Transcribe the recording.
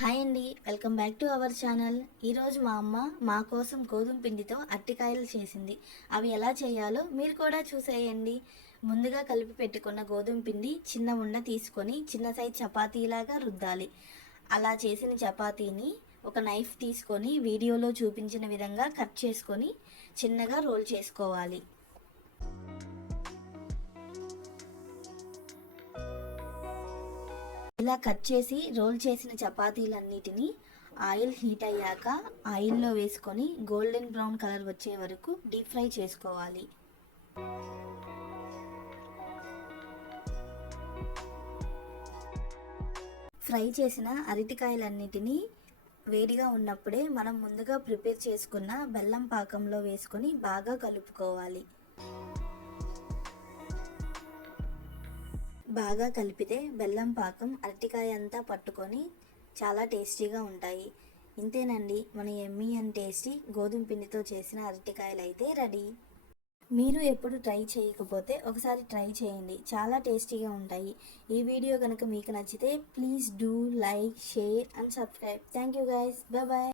Hi అండి, welcome back to our channel. ఈరోజు మా అమ్మ మా కోసం గోధుమ పిండితో అరటికాయలు చేసింది. అవి ఎలా చేయాలో మీరు కూడా చూసేయండి. ముందుగా కలిపి పెట్టుకున్న గోధుమ పిండి చిన్న ఉండ తీసుకొని చిన్న సైజ్ చపాతీలాగా రుద్దాలి. అలా చేసిన చపాతీని ఒక నైఫ్ తీసుకొని వీడియోలో చూపించిన విధంగా కట్ చేసుకొని చిన్నగా రోల్ చేసుకోవాలి. ఇలా కట్ చేసి రోల్ చేసిన చపాతీలన్నిటినీ ఆయిల్ హీట్ అయ్యాక ఆయిల్లో వేసుకొని గోల్డెన్ బ్రౌన్ కలర్ వచ్చే వరకు డీప్ ఫ్రై చేసుకోవాలి. ఫ్రై చేసిన అరటికాయలన్నిటినీ వేడిగా ఉన్నప్పుడే మనం ముందుగా ప్రిపేర్ చేసుకున్న బెల్లం పాకంలో వేసుకొని బాగా కలుపుకోవాలి. బాగా కలిపితే బెల్లం పాకం అరటికాయ అంతా పట్టుకొని చాలా టేస్టీగా ఉంటాయి. ఇంతేనండి, మన యమ్మీ అండ్ టేస్టీ గోధుమ పిండితో చేసిన అరటికాయలు అయితే రెడీ. మీరు ఎప్పుడు ట్రై చేయకపోతే ఒకసారి ట్రై చేయండి, చాలా టేస్టీగా ఉంటాయి. ఈ వీడియో కనుక మీకు నచ్చితే please do like, share and subscribe. Thank you guys, bye bye.